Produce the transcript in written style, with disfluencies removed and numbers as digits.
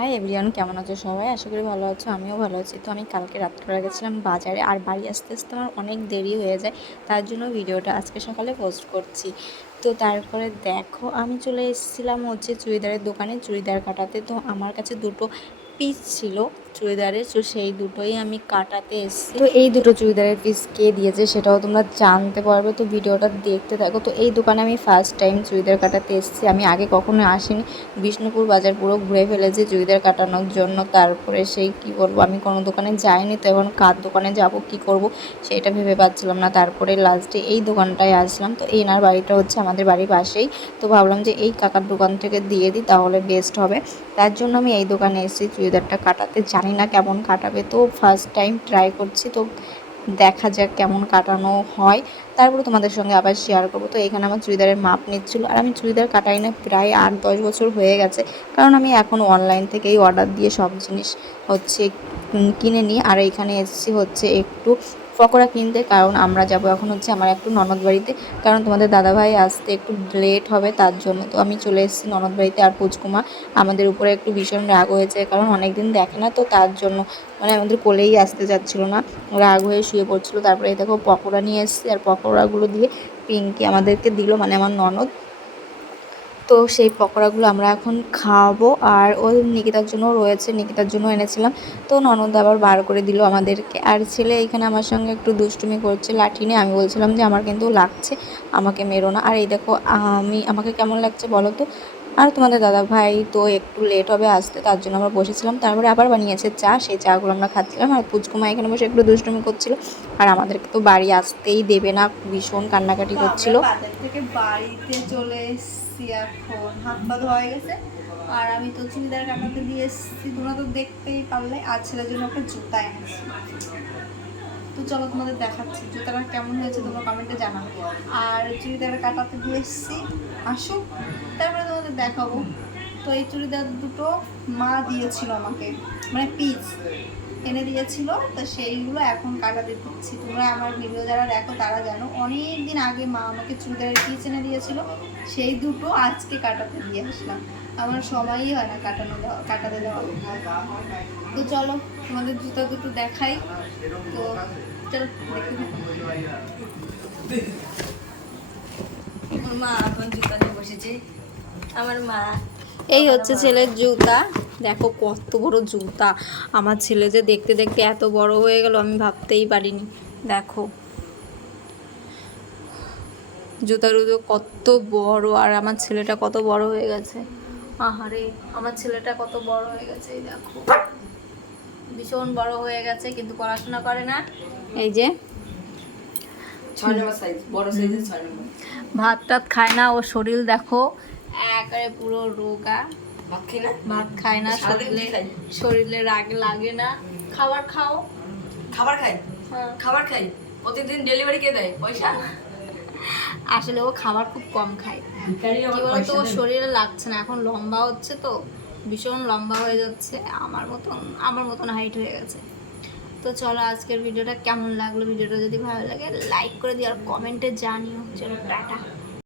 Hi everyone, কেমন আছো সবাই? আশা করি ভালো আছো, আমিও ভালো আছি। তো আমি কালকে রাত্রে গেছিলাম বাজারে, আর বাড়ি আসতে আসতে আমার অনেক দেরি হয়ে যায়, তার জন্য ভিডিওটা আজকে সকালে পোস্ট করছি। তো তারপরে দেখো আমি চলে এসেছিলাম চুড়িদারের দোকানে চুড়িদার কাটাতে। তো আমার কাছে দুটো পিস ছিল চুড়িদারের, তো সেই দুটোই আমি কাটাতে এসেছি। তো এই দুটো চুড়িদারের পিস কে দিয়েছে সেটাও তোমরা জানতে পারবে, তো ভিডিওটা দেখতে থাকো। তো এই দোকানে আমি ফার্স্ট টাইম চুড়িদার কাটাতে এসেছি, আমি আগে কখনো আসিনি। বিষ্ণুপুর বাজার পুরো ঘুরে ফেলেছি চুড়িদার কাটানোর জন্য। তারপরে সেই কি বলবো, আমি কোনো দোকানে যাইনি, তো এখন কার দোকানে যাব কি করব সেটা ভেবে পাচ্ছিলাম না। তারপরে লাস্টে এই দোকানটায় আসলাম। তো এনার বাড়িটা হচ্ছে আমাদের বাড়ির পাশেই, তো ভাবলাম যে এই কাকার দোকান থেকে দিয়ে দিই, তাহলে বেস্ট হবে। তার জন্য আমি এই দোকানে এসেছি চুড়িদারটা কাটাতে। জানি না কেমন কাটাবে, তো ফার্স্ট টাইম ট্রাই করছি, তো দেখা যাক কেমন কাটানো হয়, তারপরে তোমাদের সঙ্গে আবার শেয়ার করবো। তো এখানে আমার চুড়িদারের মাপ নিচ্ছিল, আর আমি চুড়িদার কাটাই না প্রায় 8-10 বছর হয়ে গেছে, কারণ আমি এখন অনলাইন থেকেই অর্ডার দিয়ে সব জিনিস হচ্ছে কিনে নিই। আর এইখানে এসেছি হচ্ছে একটু পকোড়া কিনতে, কারণ আমরা যাব এখন হচ্ছে আমার একটু ননদ বাড়িতে, কারণ তোমাদের দাদাভাই আসতে একটু লেট হবে তার জন্য। তো আমি চলে এসেছি ননদ বাড়িতে। আর পুচকুমা আমাদের উপরে একটু ভীষণ রাগ হয়েছে, কারণ অনেক দিন দেখে না, তো তার জন্য মানে আমাদের কোলেই আসতে যাচ্ছিলো না, রাগ হয়ে শুয়ে পড়ছিল। তারপরে এই দেখো পকোড়া নিয়ে এসেছি, আর পকোড়াগুলো দিয়ে পিঙ্কি আমাদেরকে দিল, মানে আমার ননদ। তো সেই পকোড়াগুলো আমরা এখন খাবো। আর ওই নিকিতার জন্য রয়েছে, নিকিতার জন্য এনেছিলাম। তো ননদ আবার বার করে দিল আমাদেরকে। আর ছেলে এখানে আমার সঙ্গে একটু দুষ্টুমি করছে লাঠি নিয়ে। আমি বলছিলাম যে আমার কিন্তু লাগছে, আমাকে মেরো না। আর এই দেখো আমাকে কেমন লাগছে বলো তো। আর তোমাদের দাদা ভাই তো একটু লেট হবে আসতে, তার জন্য আমরা বসেছিলাম। তারপরে আবার বানিয়েছে চা, সেই চাগুলো আমরা খাচ্ছিলাম। আর পুচকুমা এখানে বসে একটু দুষ্টুমি করছিল। আর আমাদেরকে তো বাড়ি আসতেই দেবে না, ভীষণ কান্নাকাটি করছিল। বাজার থেকে বাড়িতে চলে এসেছি, এখন হাত পা ধোয়া হয়ে গেছে। আর আমি তো চুড়িদার কাটাতে দিয়ে এসেছি, তোমরা তো দেখতেই পারলে। আর ছেলের জন্য একটা জুতা এনেছি, তো চলো তোমাদের দেখাচ্ছি জুতাটা কেমন হয়েছে, তোমরা কমেন্টে জানাবে। আর চুড়িদার কাটাতে দিয়ে এসেছি, আসুক তারপরে তোমাদের দেখাবো। তো এই চুড়িদার দুটো মা দিয়েছিল আমাকে, মানে পিস এনে দিয়েছিল, তো সেইগুলো এখন কাটাতে দিচ্ছি। তোমরা আমার ভিডিও যারা দেখো তারা জানো, অনেক দিন আগে মা আমাকে চুড়িদারের পিস এনে দিয়েছিল, সেই দুটো আজকে কাটাতে দিয়ে আসলাম। আমার সময়ই হয় না কাটাতে দেওয়া। তো চলো তোমাদের জুতা দুটো দেখাই। তো চলো দেখতে মা এখন জুতা নিয়ে বসেছে, আমার মা। এই হচ্ছে ছেলের জুতা, দেখো কত বড় জুতা। আমার ছেলে যে দেখতে দেখতে এত বড় হয়ে গেল আমি ভাবতেই পারিনি। দেখো জুতাগুলো কত বড়, আর আমার ছেলেটা কত বড় হয়ে গেছে। আহারে আমার ছেলেটা কত বড় হয়ে গেছে, এই দেখো ভীষণ বড় হয়ে গেছে, কিন্তু পড়াশোনা করে না। এই যে 6 নম্বর সাইজ, বড় সাইজের 6 নম্বর। ভাত টাত খায় না, ও শরীর দেখো একেবারে পুরো রোগা। ভাত খাই না, ভাত খায় না, শরীরে রাগ লাগে না। খাবার খাও। খাবার খাই, হ্যাঁ খাবার খাই। প্রতিদিন ডেলিভারি কে দেয় পয়সা? আসলে ও খাবার খুব কম খায়, কি বলতো ওর শরীরে লাগছে না, এখন লম্বা হচ্ছে তো, ভীষণ লম্বা হয়ে যাচ্ছে, আমার মতন হাইট হয়ে গেছে। তো চলো আজকের ভিডিওটা কেমন লাগলো, ভিডিওটা যদি ভালো লাগে লাইক করে দিও, আর কমেন্টে জানিও। চলো টাটা।